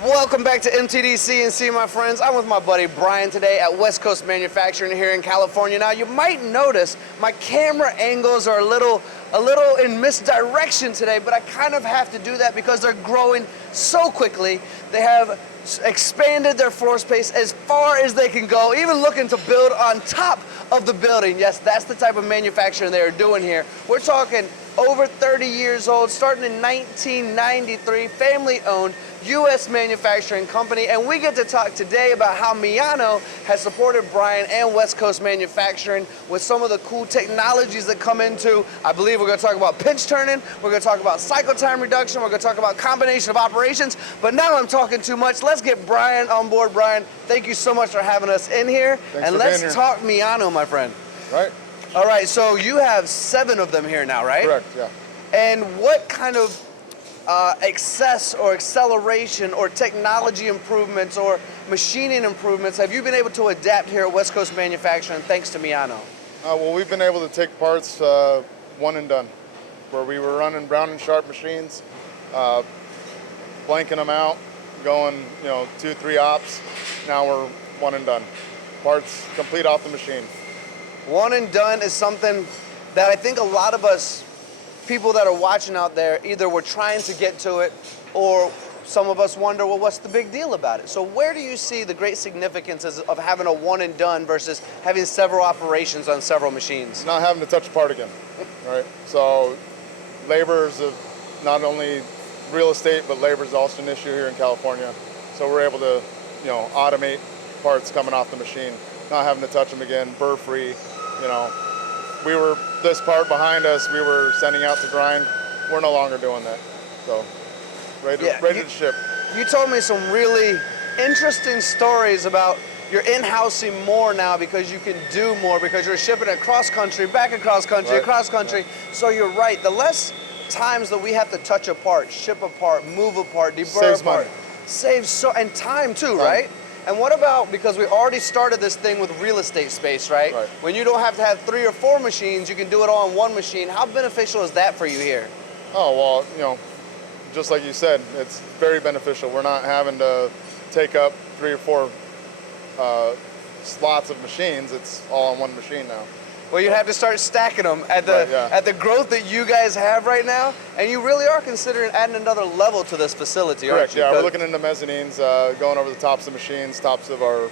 Welcome back to MTDCNC, my friends. I'm with my buddy Brian today at West Coast Manufacturing here in California. Now, you might notice my camera angles are a little in misdirection today, but I kind of have to do that because they're growing so quickly. They have expanded their floor space as far as they can go, even looking to build on top of the building. Yes, that's the type of manufacturing they are doing here. We're talking over 30 years old, starting in 1993, family-owned U.S. manufacturing company, and we get to talk today about how Miyano has supported Brian and West Coast Manufacturing with some of the cool technologies that come into. I believe we're going to talk about pinch turning, we're going to talk about cycle time reduction, we're going to talk about combination of operations, but now I'm talking too much. Let's get Brian on board. Brian, thank you so much for having us in here. Thanks and for being let's here. talk Miyano, my friend. Right. All right, so you have 7 of them here now, right? Correct, yeah. And what kind of excess or acceleration or technology improvements or machining improvements have you been able to adapt here at West Coast Manufacturing thanks to Miyano? Well, we've been able to take parts one and done, where we were running Brown and Sharp machines, blanking them out, going 2-3 ops. Now we're one and done. Parts complete off the machine. One and done is something that I think a lot of us, people that are watching out there, either we're trying to get to it or some of us wonder, well, what's the big deal about it? So where do you see the great significances of having a one and done versus having several operations on several machines? Not having to touch a part again, right? So labor is not only real estate, but labor is also an issue here in California. So we're able to, automate parts coming off the machine, not having to touch them again, burr-free. This part behind us, we were sending out to grind. We're no longer doing that. So, ready to ship. You told me some really interesting stories about you're in-housing more now because you can do more because you're shipping across country, back across country, right. across country. Yeah. So you're right. The less times that we have to touch a part, ship a part, move a part, deburr Saves a part, money. saves and time too, right? And what about, because we already started this thing with real estate space, right? Right. When you don't have to have 3 or 4 machines, you can do it all on one machine. How beneficial is that for you here? Oh, well, just like you said, it's very beneficial. We're not having to take up 3 or 4 slots of machines. It's all on one machine now. Well, you have to start stacking them at the growth that you guys have right now, and you really are considering adding another level to this facility, Correct, aren't you? yeah, we're looking into mezzanines, going over the tops of machines, tops of our,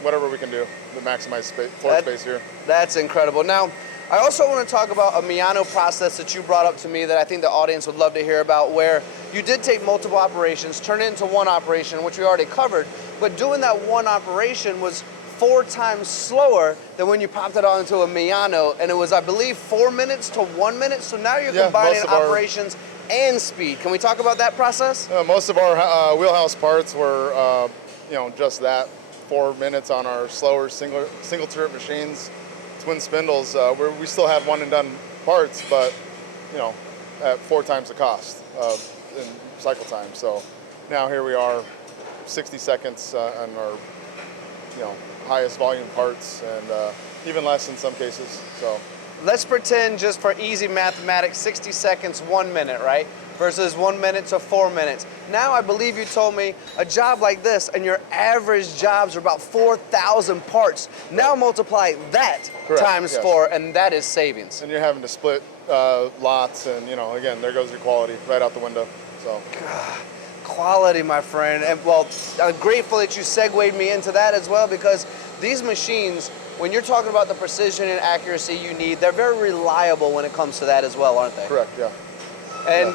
whatever we can do to maximize floor space here. That's incredible. Now, I also want to talk about a Miyano process that you brought up to me that I think the audience would love to hear about, where you did take multiple operations, turn it into one operation, which we already covered, but doing that one operation was 4 times slower than when you popped it onto a Miyano, and it was, I believe, 4 minutes to 1 minute. So now you're combining operations and speed. Can we talk about that process? Most of our wheelhouse parts were, just that, 4 minutes on our slower single turret machines, twin spindles. We still had one and done parts, but at 4 times the cost in cycle time. So now here we are, 60 seconds on our, highest volume parts, and even less in some cases. So let's pretend, just for easy mathematics, 60 seconds, 1 minute, right? Versus 1 minute to 4 minutes. Now I believe you told me a job like this and your average jobs are about 4,000 parts. Now multiply that times 4, and that is savings. And you're having to split lots, and again, there goes your quality right out the window. So. Quality, my friend. And well, I'm grateful that you segued me into that as well, because these machines, when you're talking about the precision and accuracy you need, they're very reliable when it comes to that as well, aren't they? Correct, yeah. And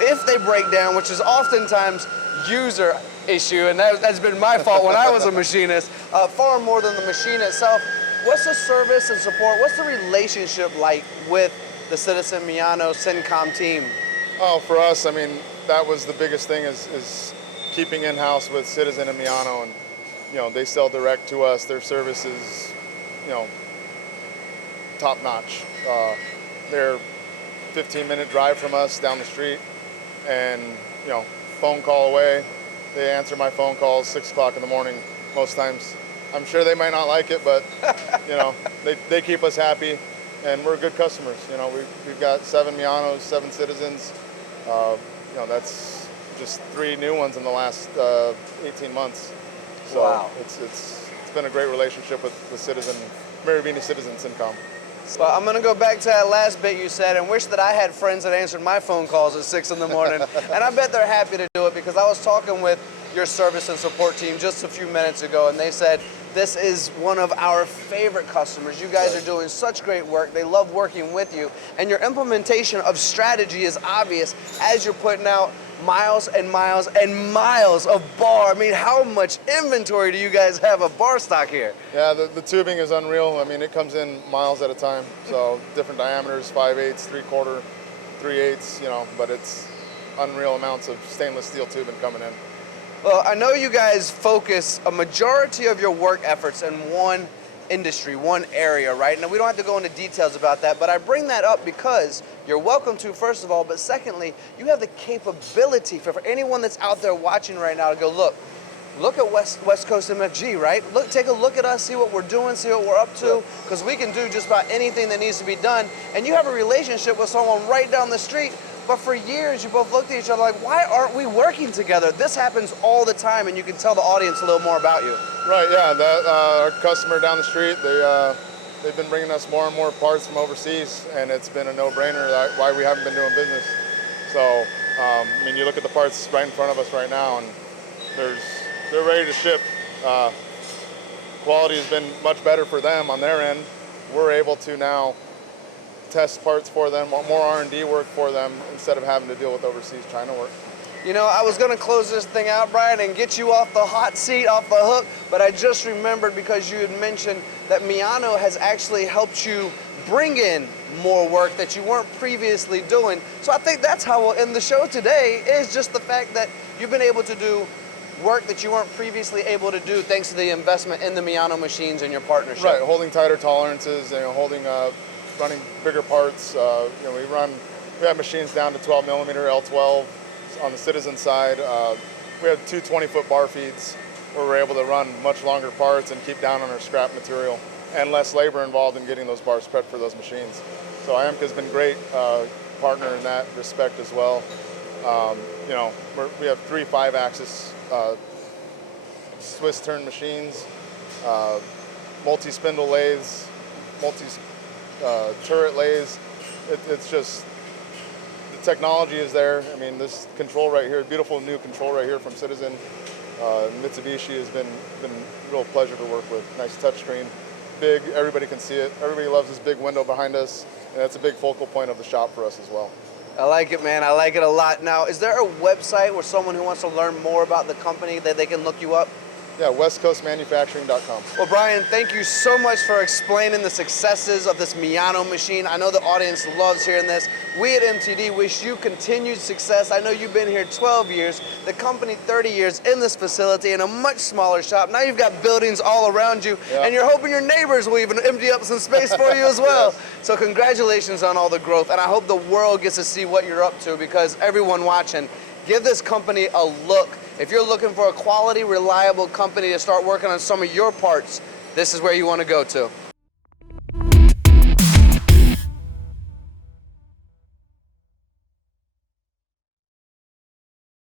if they break down, which is oftentimes user issue, and that's been my fault when I was a machinist, far more than the machine itself, what's the service and support, what's the relationship like with the Citizen-Cincom team? Oh, for us, I mean, that was the biggest thing is keeping in-house with Citizen and Miyano, and they sell direct to us. Their service is top-notch. They're 15-minute drive from us down the street, and phone call away. They answer my phone calls 6 o'clock in the morning most times. I'm sure they might not like it, but they keep us happy, and we're good customers. We've got 7 Miyanos, 7 Citizens. That's just 3 new ones in the last 18 months. So wow. It's been a great relationship with Citizen-Cincom. Well, I'm gonna go back to that last bit you said and wish that I had friends that answered my phone calls at 6 in the morning. And I bet they're happy to do it, because I was talking with your service and support team just a few minutes ago, and they said, this is one of our favorite customers. You guys are doing such great work. They love working with you. And your implementation of strategy is obvious as you're putting out miles and miles and miles of bar. I mean, how much inventory do you guys have of bar stock here? Yeah, the tubing is unreal. I mean, it comes in miles at a time. So different diameters, 5/8, 3/4, 3/8, you know, but it's unreal amounts of stainless steel tubing coming in. Well, I know you guys focus a majority of your work efforts in one industry, one area, right? Now, we don't have to go into details about that, but I bring that up because you're welcome to, first of all, but secondly, you have the capability for anyone that's out there watching right now to go, look at West Coast Mfg, right? Take a look at us, see what we're doing, see what we're up to, because we can do just about anything that needs to be done. And you have a relationship with someone right down the street, but for years you both looked at each other like, why aren't we working together? This happens all the time, and you can tell the audience a little more about you. Right, yeah, our customer down the street, they've been bringing us more and more parts from overseas, and it's been a no-brainer why we haven't been doing business. So, I mean, you look at the parts right in front of us right now, and they're ready to ship. Quality has been much better for them on their end. We're able to now test parts for them, more R&D work for them, instead of having to deal with overseas China work. You know, I was gonna close this thing out, Brian, and get you off the hot seat, off the hook, but I just remembered, because you had mentioned that Miyano has actually helped you bring in more work that you weren't previously doing. So I think that's how we'll end the show today, is just the fact that you've been able to do work that you weren't previously able to do thanks to the investment in the Miyano machines and your partnership. Right, holding tighter tolerances, you know, running bigger parts. You know, we have machines down to 12 millimeter L12 on the Citizen side. We have 2 20-foot bar feeds where we're able to run much longer parts and keep down on our scrap material, and less labor involved in getting those bars prepped for those machines. So IMCA's been a great partner in that respect as well. You know, we have 3 5-axis Swiss turn machines, multi-spindle lathes, turret lathes. It's just, the technology is there. I mean, this control right here, beautiful new control right here from Citizen. Mitsubishi has been a real pleasure to work with. Nice touchscreen, big, everybody can see it. Everybody loves this big window behind us, and that's a big focal point of the shop for us as well. I like it, man. I like it a lot. Now, is there a website where someone who wants to learn more about the company that they can look you up? Yeah, westcoastmanufacturing.com. Well, Brian, thank you so much for explaining the successes of this Miyano machine. I know the audience loves hearing this. We at MTD wish you continued success. I know you've been here 12 years, the company 30 years in this facility in a much smaller shop. Now you've got buildings all around you, and you're hoping your neighbors will even empty up some space for you as well. Yes. So congratulations on all the growth, and I hope the world gets to see what you're up to, because everyone watching, give this company a look. If you're looking for a quality, reliable company to start working on some of your parts, this is where you want to go to.